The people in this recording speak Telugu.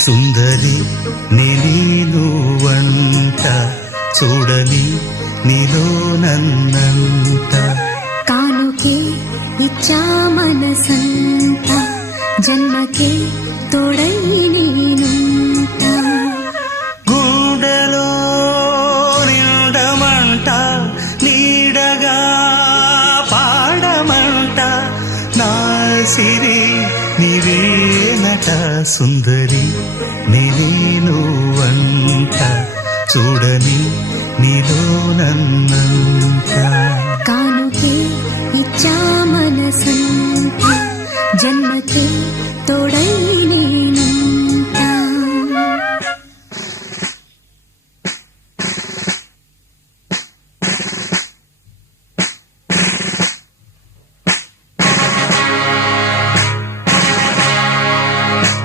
సుందరి నేను వంట చూడని నీలో నన్నంత కానుకే ఇచ్చా మనసంత జన్మకే తోడై నేనుంట గుండెలో నిండమంట నీడగా పాడమంట నా సిరి నీవేనట సుందరి నేను వంట చూడని నీలో నన్నంత కానుకే ఇచ్చా మనసంత జన్మకే తోడై